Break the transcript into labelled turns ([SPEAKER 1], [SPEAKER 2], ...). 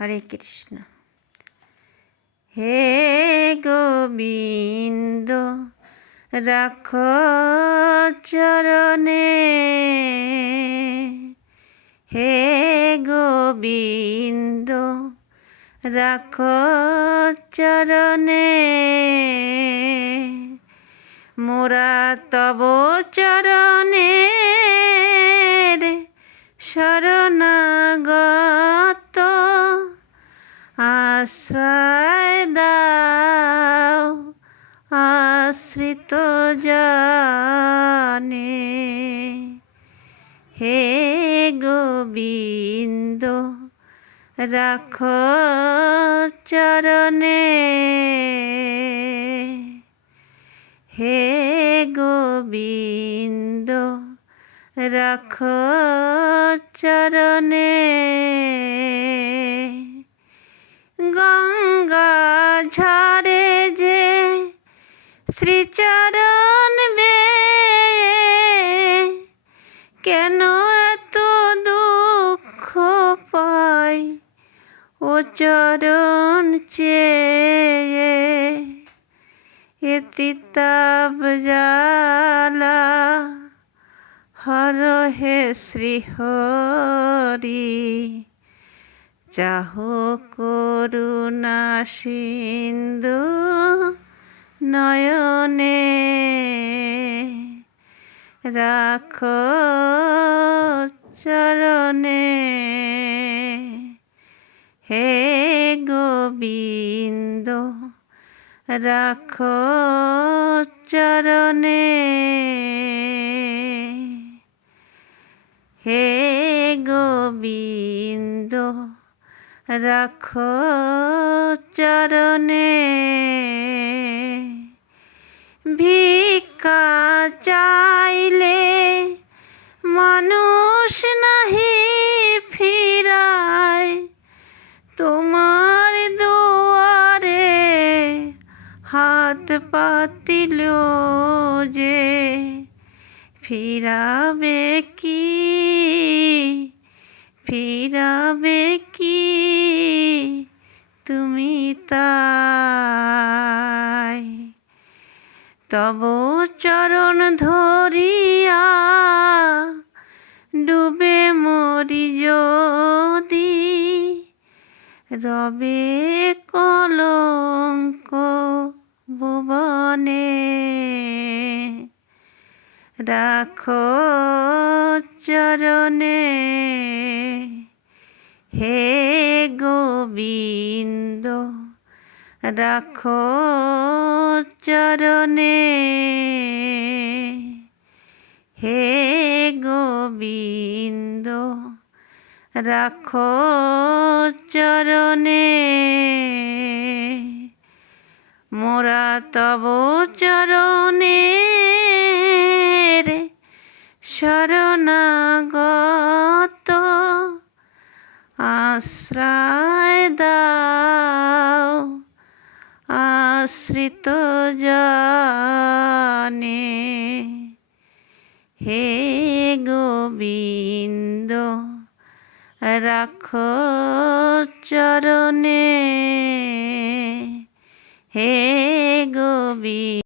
[SPEAKER 1] হরে কৃষ্ণ। হে গোবিন্দ রাখ চরণে। হে গোবিন্দ রাখ চরণে। মোরা তব চরণে আশ্রয় দাও আশ্রিত জানে। হে গোবিন্দ রাখ চরণে। হে গোবিন্দ রাখ চরণে। শ্রীচরণ বে কেন এত দুঃখ পাই ও চরণ চেয়ে? এ তিতাব জালা হর হে শ্রীহরি। চাহ করুণা সিন্ধু রাখ চরণে। হে গোবিন্দ রাখ চরণে। হে গোবিন্দ রাখ চরণে। ভিক্ষা হাত পাতিল যে ফিরাবে কি? ফিরাবে কি? তুমি তাই। তব চরণ ধরিয়া ডুবে মরি যদি রবে কলঙ্ক ভুবনে রাখো চরণে। হে গোবিন্দ রাখো চরণে। হে গোবিন্দ রাখো চরণে। তব চরণে শরণাগত আশ্রয় দাও আশ্রিত জানে। হে গোবিন্দ রাখ চরণে। হে গোবিন্দ